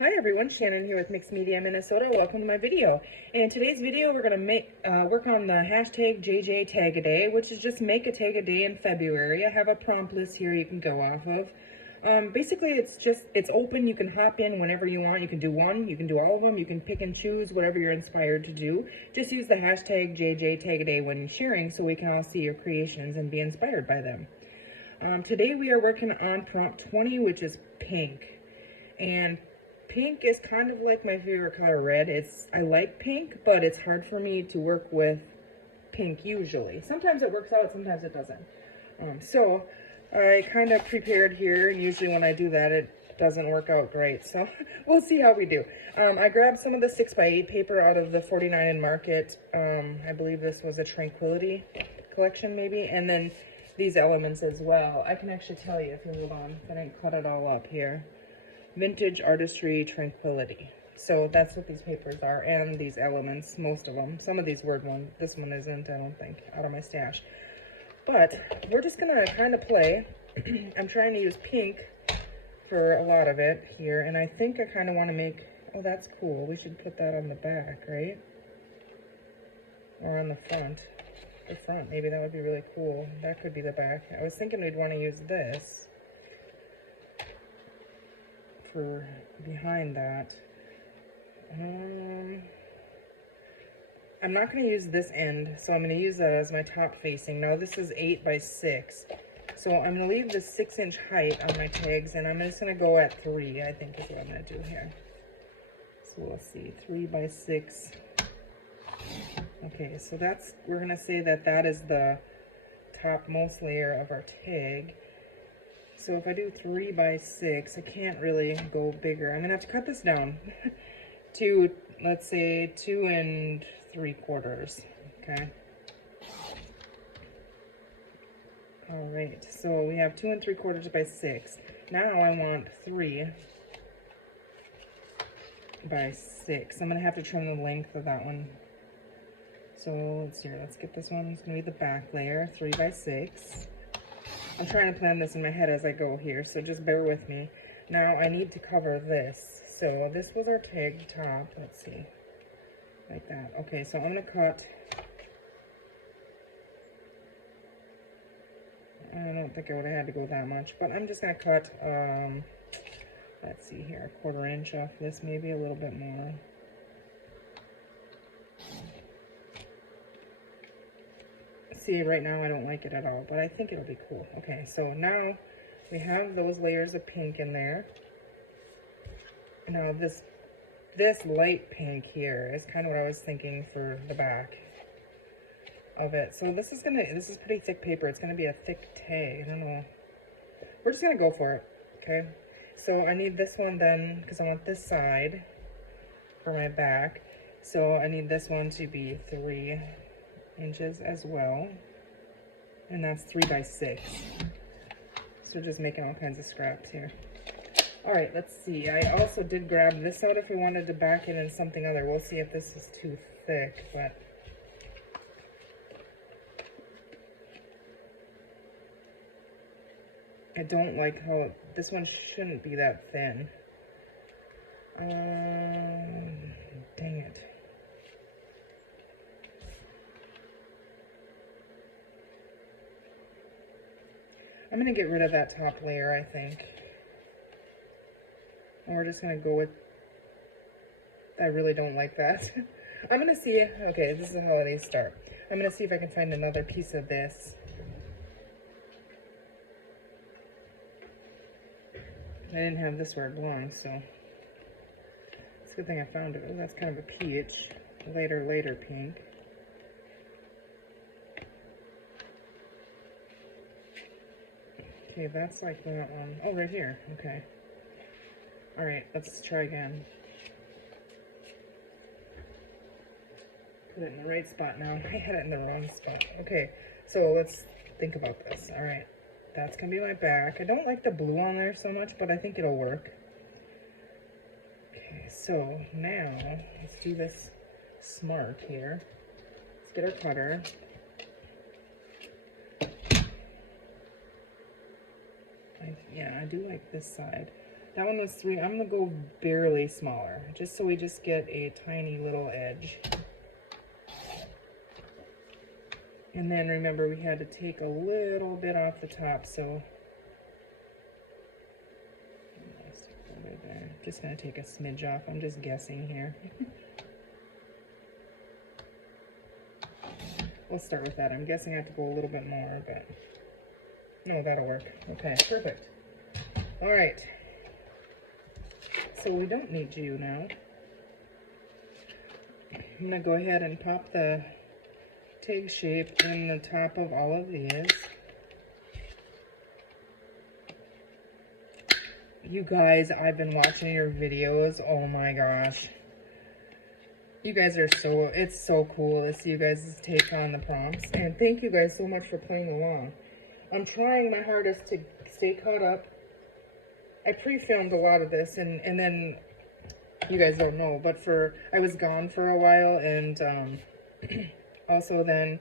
Hi everyone, Shannon here with Mixed Media Minnesota. Welcome to my video. In today's video, we're going to work on the hashtag JJ Tag a Day, which is just make a tag a day in February. I have a prompt list here you can go off of. Basically, it's open. You can hop in whenever you want. You can do one, you can do all of them. You can pick and choose whatever you're inspired to do. Just use the hashtag JJ Tag a Day when sharing so we can all see your creations and be inspired by them. Today we are working on prompt 20, which is pink. And pink is kind of like my favorite color, red. I like pink, but it's hard for me to work with pink usually. Sometimes it works out, sometimes it doesn't. So I kind of prepared here, and usually when I do that, it doesn't work out great. So we'll see how we do. I grabbed some of the 6x8 paper out of the 49 in Market. I believe this was a Tranquility collection maybe, and then these elements as well. I can actually tell you if you hold on. I didn't cut it all up here. Vintage Artistry Tranquility. So that's what these papers are, and these elements, most of them. Some of these word ones, this one isn't, I don't think, out of my stash. But we're just gonna kind of play. I'm trying to use pink for a lot of it here, and I think I kind of want to make, oh, that's cool. We should put that on the back, right? Or on the front. The front, maybe that would be really cool. That could be the back. I was thinking we'd want to use this for behind that. I'm not going to use this end, so I'm going to use that as my top facing. Now this is 8x6, so I'm going to leave the 6-inch height on my tags, and I'm just going to go at 3, I think is what I'm going to do here. So we'll see, 3x6. Okay, so we're going to say that is the topmost layer of our tag. So if I do 3x6, I can't really go bigger. I'm gonna have to cut this down to, let's say, 2 3/4. Okay. All right. So we have 2 3/4 by 6. Now I want 3x6. I'm gonna have to trim the length of that one. So let's see. Let's get this one. It's gonna be the back layer. 3x6. I'm trying to plan this in my head as I go here, so just bear with me. Now I need to cover this. So this was our tag top. Let's see. Like that. Okay, so I'm going to cut. I don't think I would have had to go that much, but I'm just going to cut, let's see here, 1/4 inch off this, maybe a little bit more. See, right now I don't like it at all, but I think it'll be cool. Okay, so now we have those layers of pink in there. Now this light pink here is kind of what I was thinking for the back of it. So this is pretty thick paper. It's gonna be a thick tag. I don't know. We're just gonna go for it. Okay. So I need this one then, because I want this side for my back. So I need this one to be 3 inches as well, and that's 3x6. So just making all kinds of scraps here. All right, let's see. I also did grab this out if we wanted to back it in something other. We'll see if this is too thick, but I don't like how this one shouldn't be that thin. Dang it. I'm going to get rid of that top layer, I think. And we're just going to go with, I really don't like that. I'm going to see, okay, this is a holiday start. I'm going to see if I can find another piece of this. I didn't have this where it belongs, so it's a good thing I found it. Oh, that's kind of a peach, later pink. Okay, that's like that one. Oh, right here. Okay. All right, let's try again. Put it in the right spot now. I had it in the wrong spot. Okay, so let's think about this. All right, that's gonna be my back. I don't like the blue on there so much, but I think it'll work. Okay, so now let's do this smart here. Let's get our cutter. Yeah, I do like this side. That one was 3. I'm gonna go barely smaller, just so we just get a tiny little edge. And then remember, we had to take a little bit off the top, so just gonna take a smidge off. I'm just guessing here. We'll start with that. I'm guessing I have to go a little bit more, but no, that'll work. Okay, perfect. All right. So we don't need you now. I'm gonna go ahead and pop the tag shape in the top of all of these. You guys, I've been watching your videos. Oh my gosh. You guys are it's so cool to see you guys' take on the prompts. And thank you guys so much for playing along. I'm trying my hardest to stay caught up. I pre-filmed a lot of this, and then, you guys don't know, but I was gone for a while, and also then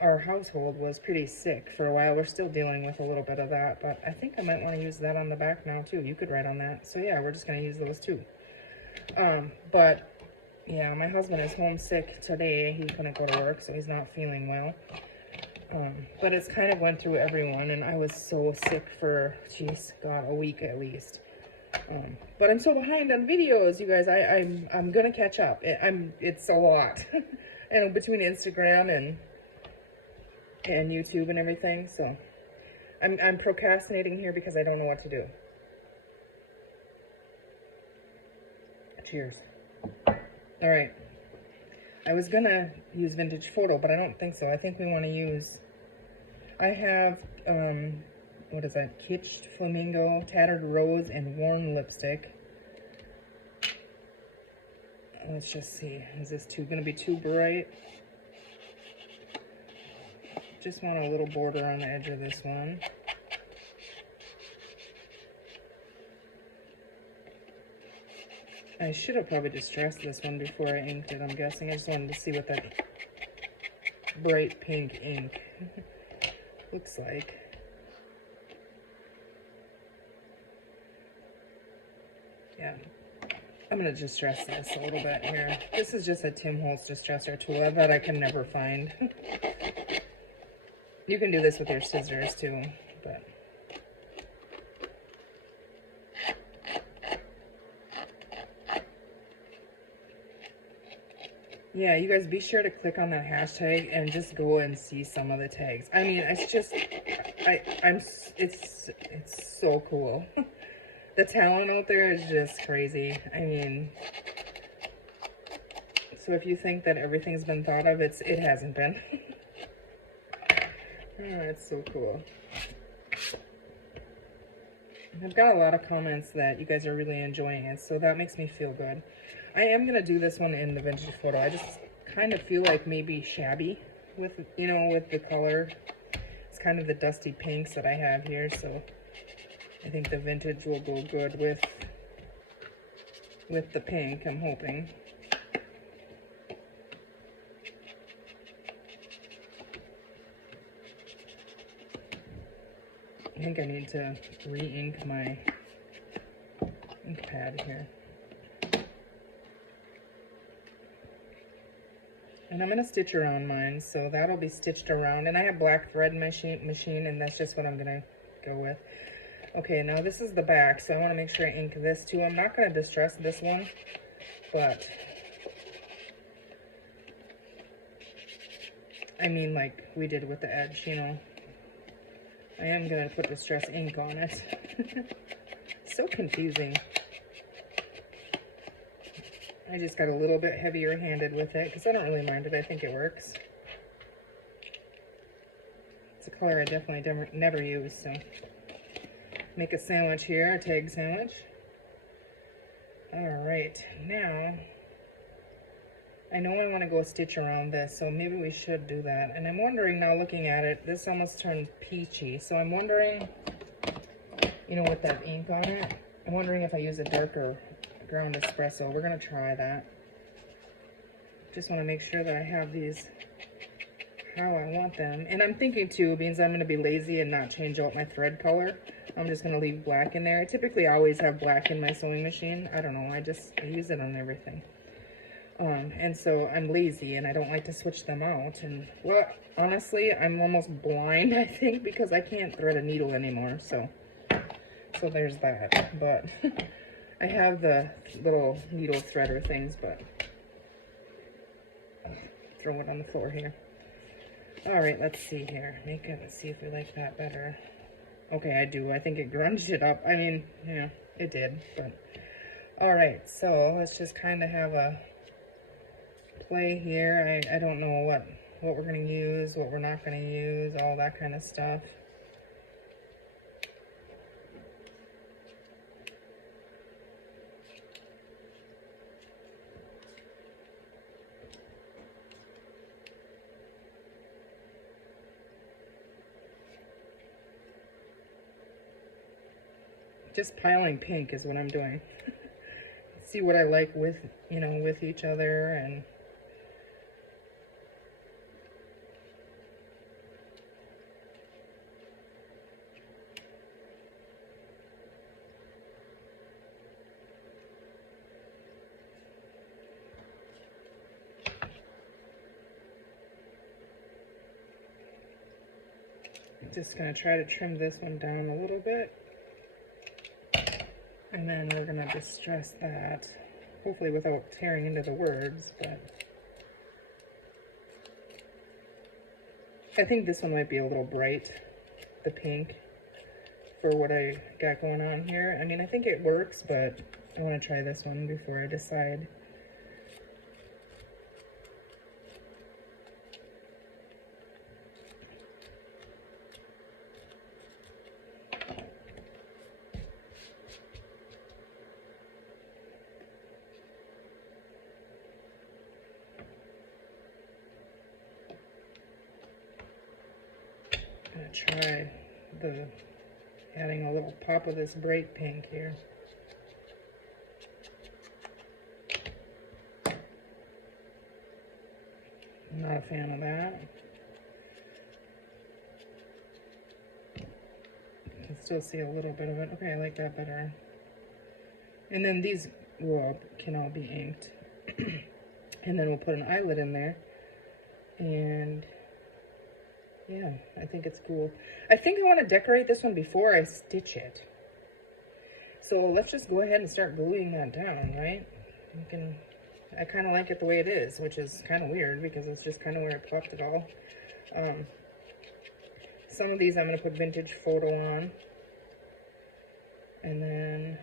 our household was pretty sick for a while. We're still dealing with a little bit of that, but I think I might want to use that on the back now too. You could write on that. So yeah, we're just going to use those too. But yeah, my husband is homesick today. He's going to go to work, so he's not feeling well. But it's kind of went through everyone, and I was so sick for, geez, God, a week at least. But I'm so behind on videos, you guys. I'm gonna catch up. It's a lot, and between Instagram and YouTube and everything. So I'm procrastinating here because I don't know what to do. Cheers. All right. I was gonna use vintage photo, but I don't think so. I think we want to use. I have what is that? Kitsched Flamingo, Tattered Rose, and Worn Lipstick. Let's just see. Is this gonna be too bright? Just want a little border on the edge of this one. I should have probably distressed this one before I inked it, I'm guessing. I just wanted to see what that bright pink ink looks like. Yeah, I'm going to distress this a little bit here. This is just a Tim Holtz distresser tool that I can never find. You can do this with your scissors too, but... yeah, you guys be sure to click on that hashtag and just go and see some of the tags. I mean, it's just, it's so cool. The talent out there is just crazy. I mean, so if you think that everything's been thought of, it hasn't been. Oh, it's so cool. I've got a lot of comments that you guys are really enjoying it, so that makes me feel good. I am going to do this one in the vintage photo. I just kind of feel like maybe shabby with, with the color. It's kind of the dusty pinks that I have here, so I think the vintage will go good with the pink, I'm hoping. I think I need to re-ink my ink pad here. And I'm going to stitch around mine, so that'll be stitched around. And I have black thread machine, and that's just what I'm going to go with. Okay, now this is the back, so I want to make sure I ink this too. I'm not going to distress this one, but I mean like we did with the edge, I am going to put distress ink on it. So confusing. I just got a little bit heavier handed with it because I don't really mind it. I think it works. It's a color I definitely never use, so make a sandwich here, a tag sandwich. All right, now I know I want to go stitch around this, so maybe we should do that. And I'm wondering now, looking at it, this almost turned peachy, so I'm wondering, with that ink on it, I'm wondering if I use a darker ground espresso. We're going to try that. Just want to make sure that I have these how I want them. And I'm thinking too, means I'm going to be lazy and not change out my thread color. I'm just going to leave black in there. I typically always have black in my sewing machine. I don't know, I use it on everything. And so I'm lazy and I don't like to switch them out. And well, honestly, I'm almost blind, I think, because I can't thread a needle anymore. So there's that. But I have the little needle threader things, but throw it on the floor here. All right, let's see here. Make it, let's see if we like that better. Okay, I do. I think it grunged it up. I mean, yeah, it did, but all right. So let's just kind of have a play here. I don't know what we're going to use, what we're not going to use, all that kind of stuff. Just piling pink is what I'm doing. See what I like with, you know, with each other. And just going to try to trim this one down a little bit. And then we're going to distress that, hopefully without tearing into the words, but I think this one might be a little bright, the pink, for what I got going on here. I mean, I think it works, but I want to try this one before I decide. I'm going to try adding a little pop of this bright pink here. I'm not a fan of that. You can still see a little bit of it. Okay, I like that better. And then these can all be inked. And then we'll put an eyelet in there. And yeah, I think it's cool. I think I want to decorate this one before I stitch it. So let's just go ahead and start gluing that down, right? I kind of like it the way it is, which is kind of weird because it's just kind of where I plopped it all. Some of these I'm going to put vintage photo on. And then,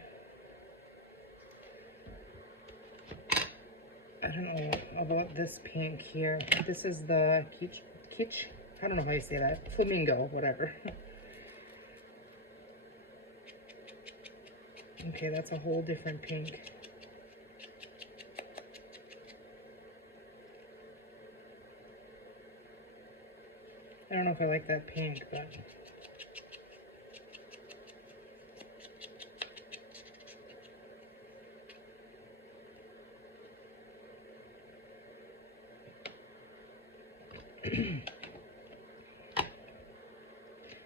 I don't know about this pink here. This is the kitsch. I don't know how you say that. Flamingo, whatever. Okay, that's a whole different pink. I don't know if I like that pink, but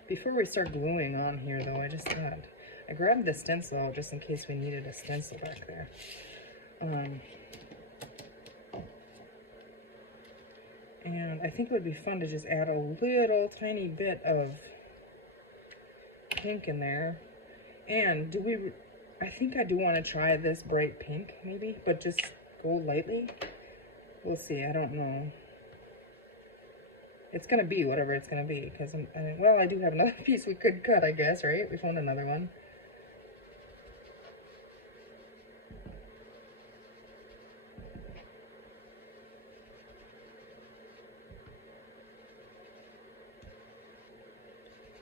before we start gluing on here, though, I grabbed the stencil out just in case we needed a stencil back there. And I think it would be fun to just add a little tiny bit of pink in there. And I think I do want to try this bright pink, maybe, but just go lightly. We'll see, I don't know. It's going to be whatever it's going to be, because, well, I do have another piece we could cut, I guess, right? We found another one.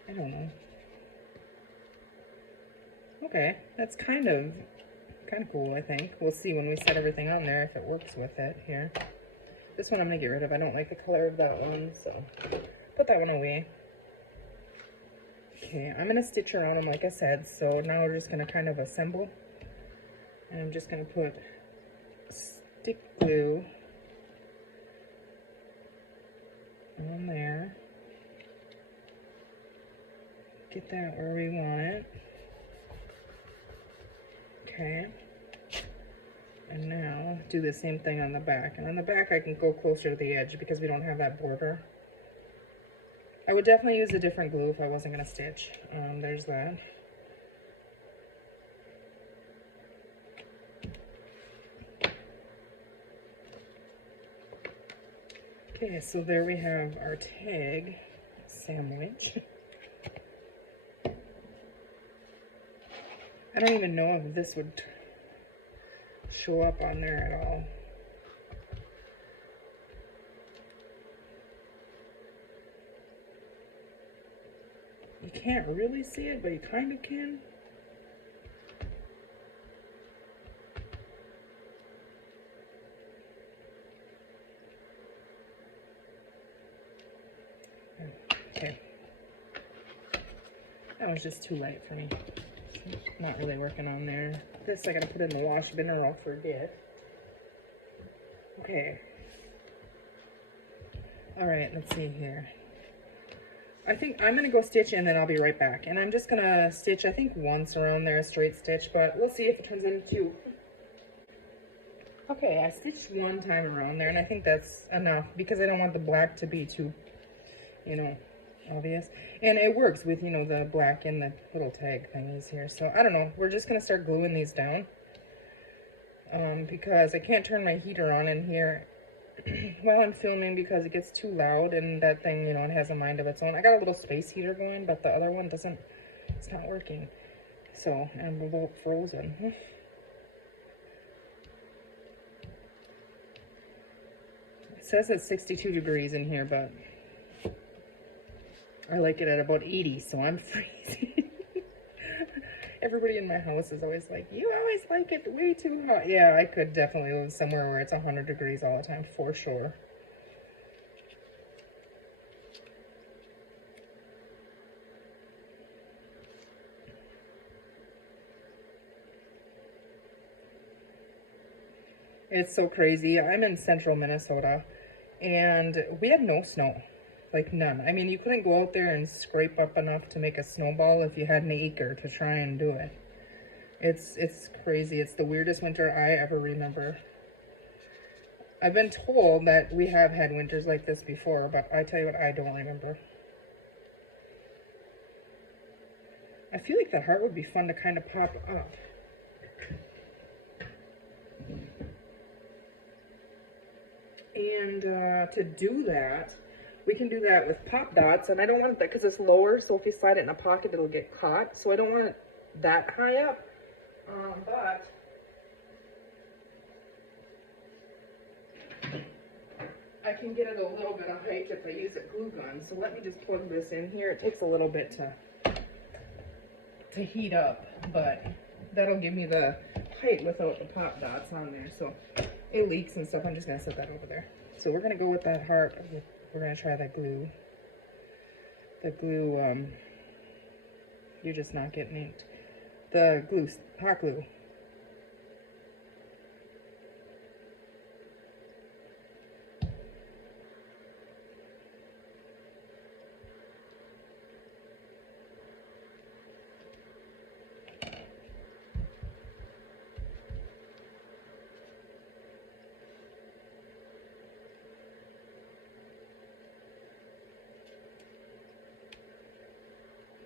I don't know. Okay, that's kind of cool, I think. We'll see when we set everything on there if it works with it here. This one I'm going to get rid of. I don't like the color of that one, so put that one away. Okay, I'm going to stitch around them like I said, so now we're just going to kind of assemble. And I'm just going to put stick glue on there. get that where we want it. Okay. And now do the same thing on the back. And on the back I can go closer to the edge because we don't have that border. I would definitely use a different glue if I wasn't going to stitch. There's that. Okay, so there we have our tag sandwich. I don't even know if this would show up on there at all. You can't really see it, but you kind of can. Okay. That was just too light for me. Not really working on there. This I gotta put in the wash bin or I'll forget. Okay. Alright, let's see here. I think I'm gonna go stitch and then I'll be right back. And I'm just gonna stitch, I think once around there, a straight stitch, but we'll see if it turns into two. Okay, I stitched one time around there and I think that's enough because I don't want the black to be too, you know, obvious. And it works with, you know, the black and the little tag thingies here. So I don't know, we're just gonna start gluing these down. Because I can't turn my heater on in here while I'm filming because it gets too loud and that thing, you know, it has a mind of its own. I got a little space heater going, but the other one doesn't, it's not working. So, I'm a little frozen. It says it's 62 degrees in here, but I like it at about 80, so I'm freezing. Everybody in my house is always like, you always like it way too hot. Yeah, I could definitely live somewhere where it's 100 degrees all the time, for sure. It's so crazy. I'm in central Minnesota, and we have no snow. Like, none. I mean, you couldn't go out there and scrape up enough to make a snowball if you had an acre to try and do it. It's crazy. It's the weirdest winter I ever remember. I've been told that we have had winters like this before, but I tell you what, I don't remember. I feel like that heart would be fun to kind of pop up. And to do that, we can do that with pop dots, and I don't want that because it's lower, so if you slide it in a pocket, it'll get caught. So I don't want it that high up, but I can get it a little bit of height if I use a glue gun. So let me just plug this in here. It takes a little bit to heat up, but that'll give me the height without the pop dots on there. So it leaks and stuff. I'm just gonna set that over there. So we're gonna go with that heart. We're gonna try that glue. The glue, you're just not getting it. The glue, hot glue.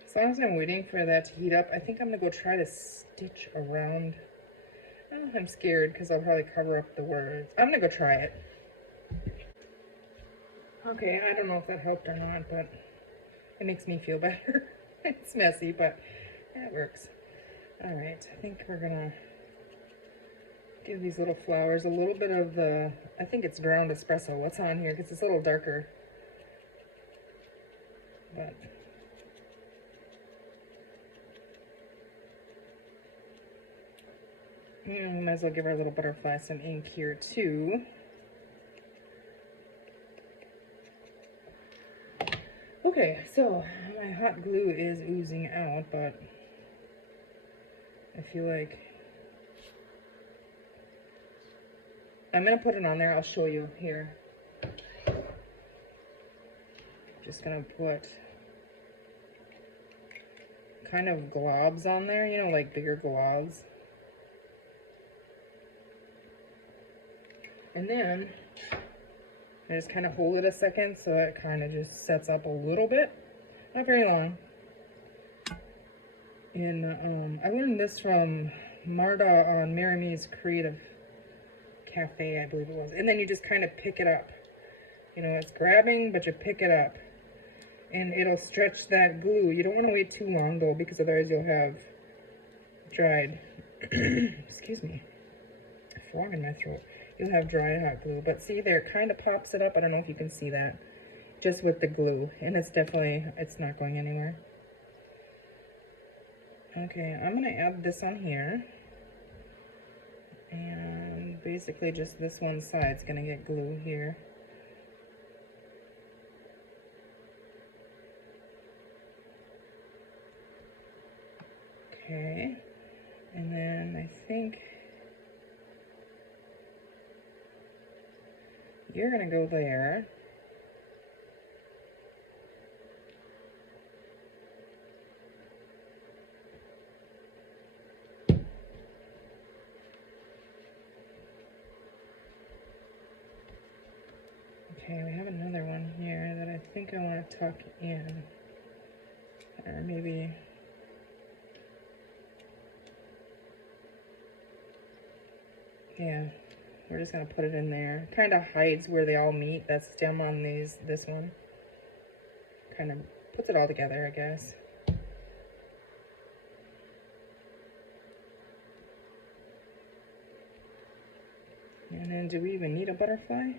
As long as I'm waiting for that to heat up, I think I'm gonna go try to stitch around. Oh, I'm scared because I'll probably cover up the words. I'm gonna go try it. Okay, I don't know if that helped or not, but it makes me feel better. It's messy, but that works. All right, I think we're gonna give these little flowers a little bit of the, I think it's ground espresso. What's on here? Because it's a little darker. But might as well give our little butterfly some ink here too. Okay, so my hot glue is oozing out, but I feel like I'm gonna put it on there. I'll show you here. Just gonna put kind of globs on there, you know, like bigger globs. And then I just kind of hold it a second so it kind of just sets up a little bit, not very long. And I learned this from Marta on Maryme's Creative Cafe, I believe it was. And then you just kind of pick it up. You know, it's grabbing, but you pick it up. And it'll stretch that glue. You don't want to wait too long, though, because otherwise you'll have dried, excuse me, frog in my throat. You'll have dry hot glue. But see, there, it kind of pops it up. I don't know if you can see that. Just with the glue. And it's definitely, it's not going anywhere. Okay, I'm going to add this on here. And basically just this one side's going to get glue here. Okay, and then I think you're going to go there. Okay, we have another one here that I think I want to tuck in. Or maybe... yeah, we're just going to put it in there. Kind of hides where they all meet, that stem on this one. Kind of puts it all together, I guess. And then do we even need a butterfly?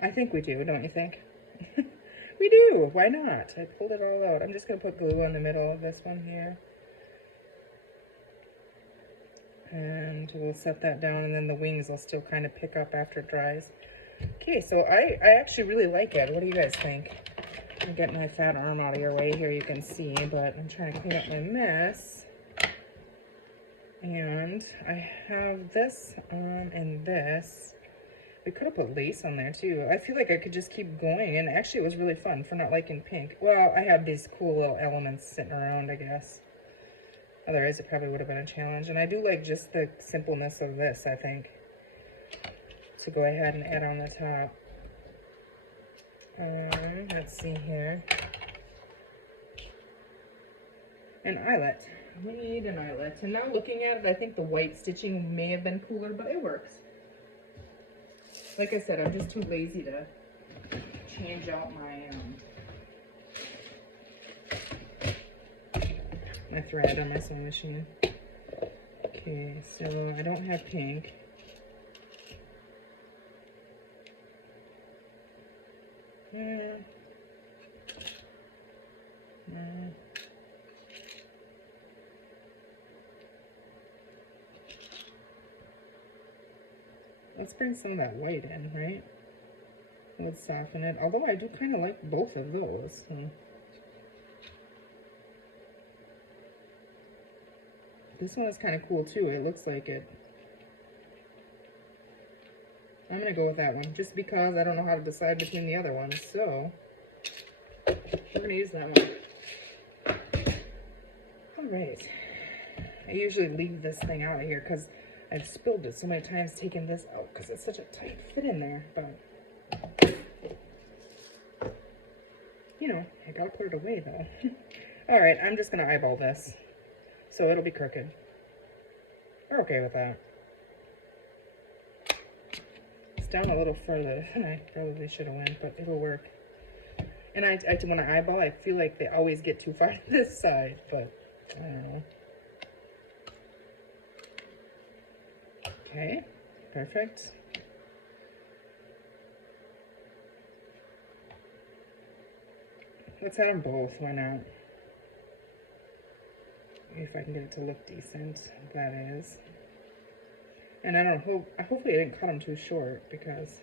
I think we do, don't you think? We do, why not? I pulled it all out. I'm just going to put glue on the middle of this one here. And we'll set that down, and then the wings will still kind of pick up after it dries. Okay, so I actually really like it. What do you guys think? I'm getting my fat arm out of your way here, you can see, but I'm trying to clean up my mess. And I have this on and this. We could have put lace on there too. I feel like I could just keep going, and actually it was really fun for not liking pink. Well, I have these cool little elements sitting around, I guess. Otherwise, it probably would have been a challenge. And I do like just the simpleness of this, I think, to go ahead and add on the top. Let's see here. An eyelet. We need an eyelet. And now looking at it, I think the white stitching may have been cooler, but it works. Like I said, I'm just too lazy to change out my thread on my sewing machine. Okay, so I don't have pink. Let's bring some of that white in, right? Let's soften it. Although I do kind of like both of those. So. This one is kind of cool too. It looks like it. I'm going to go with that one just because I don't know how to decide between the other ones. So, we're going to use that one. Alright. I usually leave this thing out of here because I've spilled it so many times taking this out because it's such a tight fit in there. But, you know, I got to put it away though. Alright, I'm just going to eyeball this. So it'll be crooked. We're okay with that. It's down a little further than I probably should have went, but it'll work. And when I eyeball, I feel like they always get too far to this side, but I don't know. Okay, perfect. Let's add them both, why not? If I can get it to look decent, that is. And I don't know, hopefully I didn't cut them too short because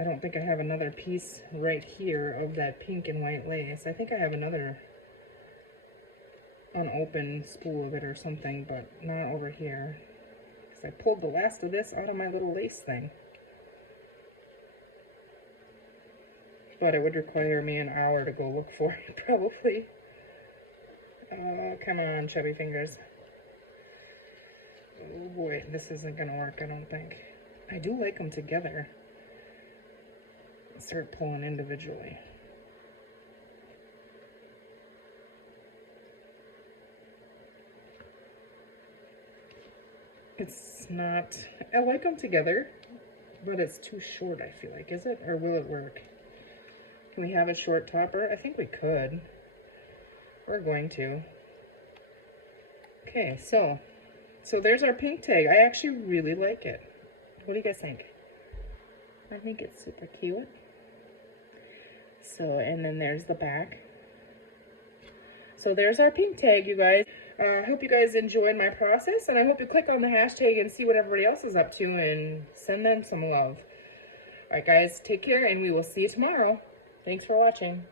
I don't think I have another piece right here of that pink and white lace. I think I have another unopened spool of it or something, but not over here. Because I pulled the last of this out of my little lace thing. but it would require me an hour to go look for it, probably. Come on, chubby fingers. Oh boy, this isn't gonna work, I don't think. I do like them together. Start pulling individually. It's not, I like them together, but it's too short, I feel like. Is it? Or will it work? Can we have a short topper? I think we could. We're going to. Okay, so there's our pink tag. I actually really like it. What do you guys think? I think it's super cute. So, and then there's the back. So there's our pink tag, you guys. I hope you guys enjoyed my process, and I hope you click on the hashtag and see what everybody else is up to and send them some love. Alright guys, take care, and we will see you tomorrow. Thanks for watching.